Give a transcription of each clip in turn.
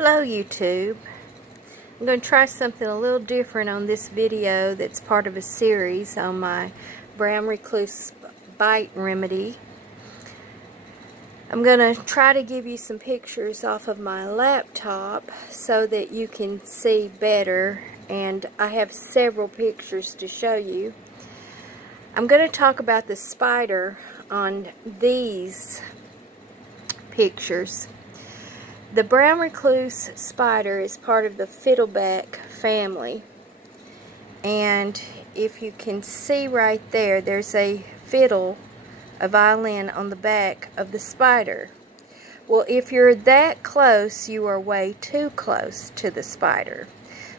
Hello YouTube. I'm going to try something a little different on this video that's part of a series on my brown recluse bite remedy. I'm going to try to give you some pictures off of my laptop so that you can see better, and I have several pictures to show you. I'm going to talk about the spider on these pictures. The brown recluse spider is part of the Fiddleback family, and if you can see right there, there's a fiddle, a violin on the back of the spider. Well, if you're that close, you are way too close to the spider.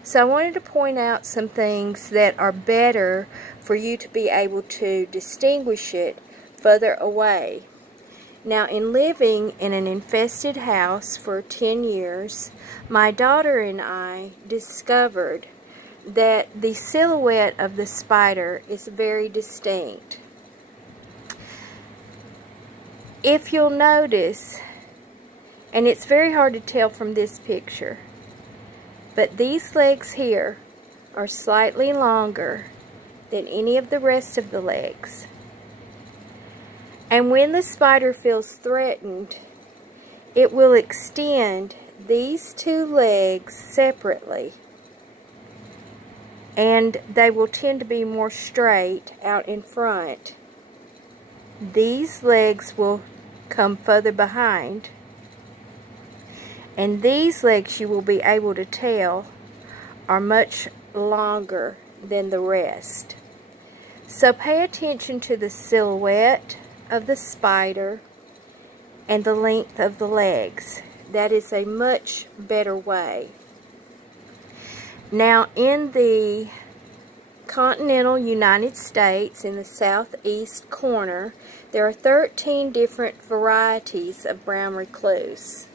So I wanted to point out some things that are better for you to be able to distinguish it further away. Now, in living in an infested house for 10 years, my daughter and I discovered that the silhouette of the spider is very distinct. If you'll notice, and it's very hard to tell from this picture, but these legs here are slightly longer than any of the rest of the legs. And when the spider feels threatened, it will extend these two legs separately, and they will tend to be more straight out in front. These legs will come further behind, and these legs, you will be able to tell, are much longer than the rest. So pay attention to the silhouette of the spider and the length of the legs. That is a much better way. Now, in the continental United States, in the southeast corner, there are 13 different varieties of brown recluse.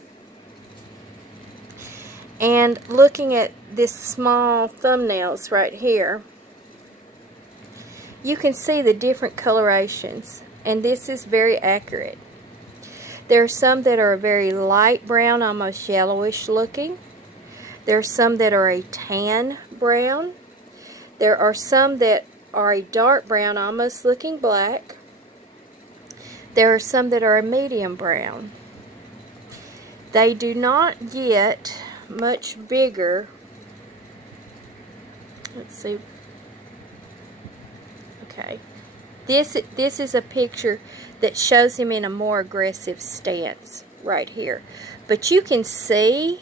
And looking at this small thumbnails right here, you can see the different colorations, and this is very accurate. There are some that are a very light brown, almost yellowish looking. There are some that are a tan brown. There are some that are a dark brown, almost looking black. There are some that are a medium brown. They do not get much bigger. Let's see. Okay. This is a picture that shows him in a more aggressive stance right here. But you can see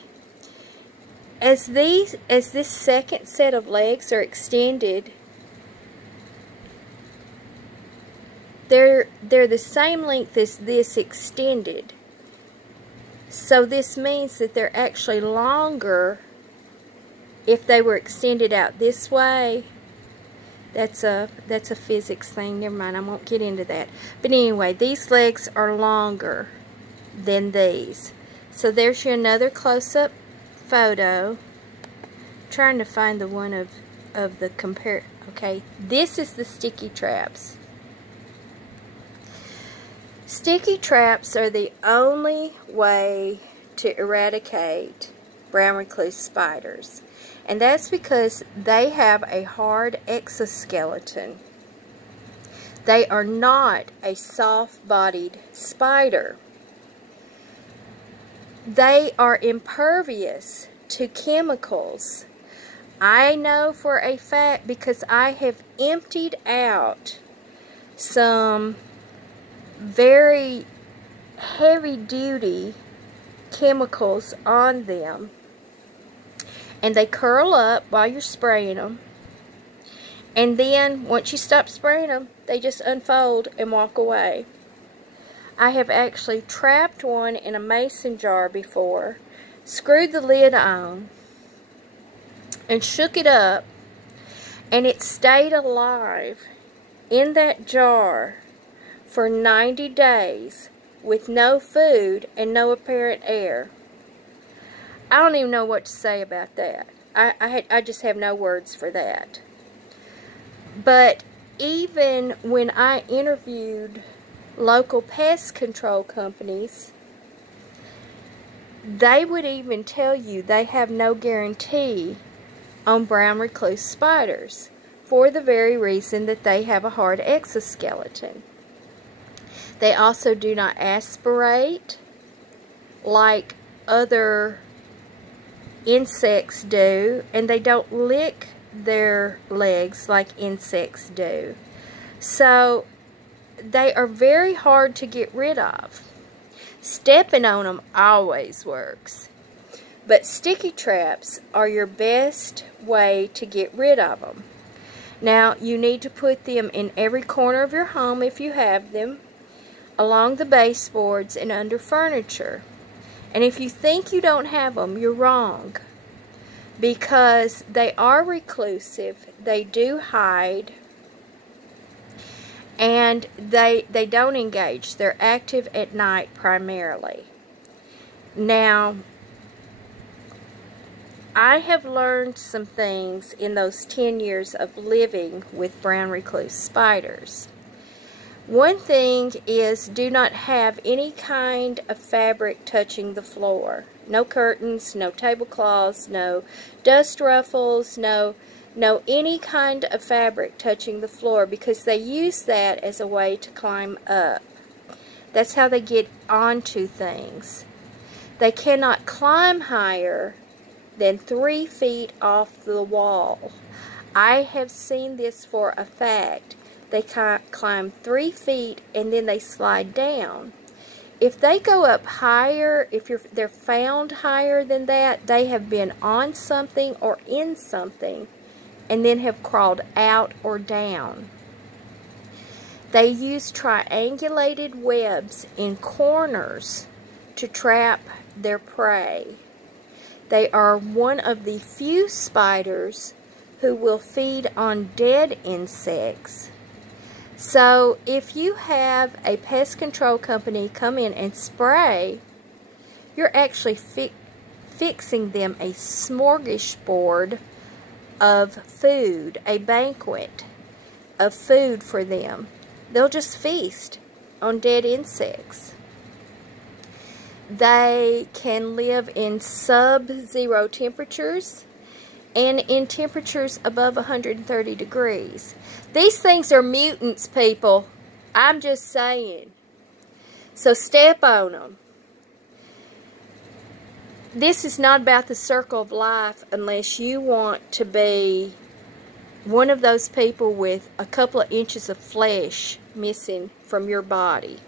as this second set of legs are extended, they're the same length as this extended. So this means that they're actually longer if they were extended out this way. That's a physics thing. Never mind, I won't get into that. But anyway, these legs are longer than these. So there's your another close-up photo. I'm trying to find the one of the compare. Okay, this is the sticky traps. Sticky traps are the only way to eradicate brown recluse spiders. And that's because they have a hard exoskeleton. They are not a soft-bodied spider. They are impervious to chemicals. I know for a fact because I have emptied out some very heavy-duty chemicals on them. And they curl up while you're spraying them. And then, once you stop spraying them, they just unfold and walk away. I have actually trapped one in a mason jar before, screwed the lid on, and shook it up, and it stayed alive in that jar for 90 days with no food and no apparent air. I don't even know what to say about that. I just have no words for that. But even when I interviewed local pest control companies, They would even tell you they have no guarantee on brown recluse spiders for the very reason that they have a hard exoskeleton. They also do not aspirate like other insects do, and they don't lick their legs like insects do. So they are very hard to get rid of. Stepping on them always works, but sticky traps are your best way to get rid of them. Now, you need to put them in every corner of your home if you have them, along the baseboards and under furniture. And if you think you don't have them, you're wrong, because they are reclusive, they do hide, and they don't engage. They're active at night primarily. Now, I have learned some things in those 10 years of living with brown recluse spiders. One thing is, do not have any kind of fabric touching the floor. No curtains, no tablecloths, no dust ruffles, no any kind of fabric touching the floor, because they use that as a way to climb up. That's how they get onto things. They cannot climb higher than 3 feet off the wall. I have seen this for a fact. They climb 3 feet and then they slide down. If they go up higher, if they're found higher than that, they have been on something or in something and then have crawled out or down. They use triangulated webs in corners to trap their prey. They are one of the few spiders who will feed on dead insects. So if you have a pest control company come in and spray, you're actually fixing them a smorgasbord of food, a banquet of food for them. They'll just feast on dead insects. They can live in sub-zero temperatures and in temperatures above 130 degrees. These things are mutants, people. I'm just saying. So step on them. This is not about the circle of life unless you want to be one of those people with a couple of inches of flesh missing from your body.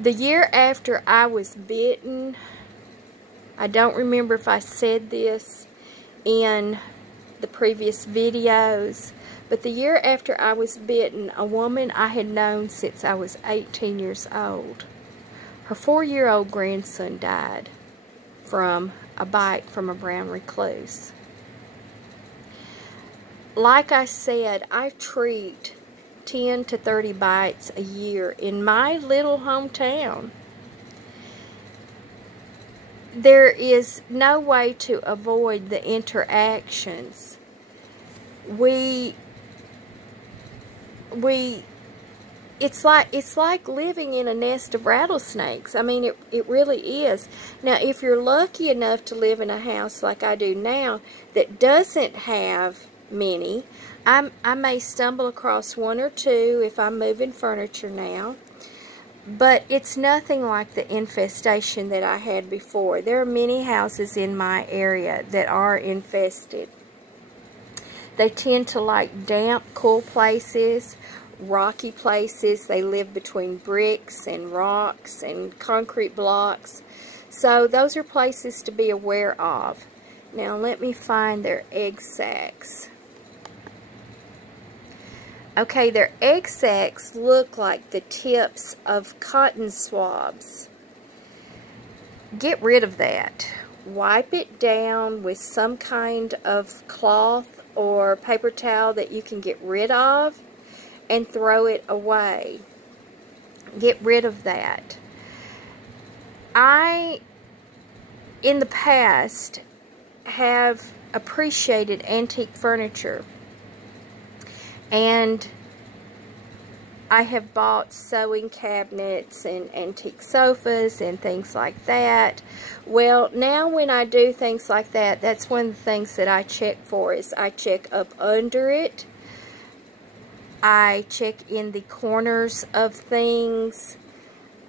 The year after I was bitten, I don't remember if I said this in the previous videos, but the year after I was bitten, a woman I had known since I was 18 years old, her 4-year-old grandson died from a bite from a brown recluse. Like I said, I treat 10 to 30 bites a year in my little hometown. There is no way to avoid the interactions. It's like living in a nest of rattlesnakes. I mean, it really is. Now, if you're lucky enough to live in a house like I do now that doesn't have many, I may stumble across 1 or 2 if I'm moving furniture now. But it's nothing like the infestation that I had before. There are many houses in my area that are infested. They tend to like damp, cool places, rocky places. They live between bricks and rocks and concrete blocks. So those are places to be aware of. Now let me find their egg sacs. Okay, their egg sacs look like the tips of cotton swabs. Get rid of that. Wipe it down with some kind of cloth or paper towel that you can get rid of and throw it away. Get rid of that. I, in the past, have appreciated antique furniture. And I have bought sewing cabinets and antique sofas and things like that. Well, now when I do things like that, that's one of the things that I check for, is I check up under it. I check in the corners of things,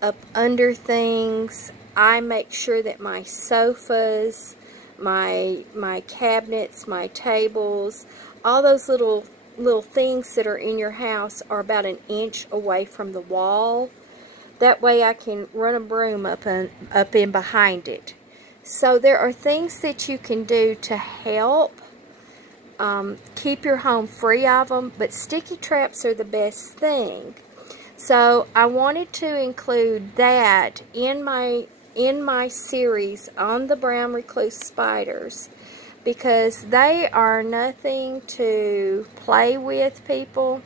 up under things. I make sure that my sofas, my cabinets, my tables, all those little things that are in your house are about an inch away from the wall. That way I can run a broom up in behind it. So there are things that you can do to help keep your home free of them, but sticky traps are the best thing. So I wanted to include that in my series on the brown recluse spiders, because they are nothing to play with, people.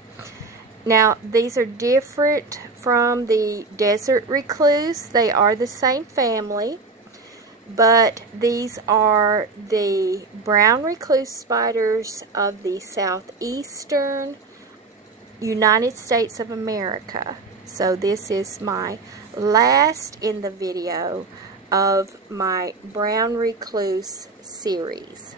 Now, these are different from the desert recluse. They are the same family, but these are the brown recluse spiders of the southeastern United States of America. So this is my last in the video of my brown recluse series.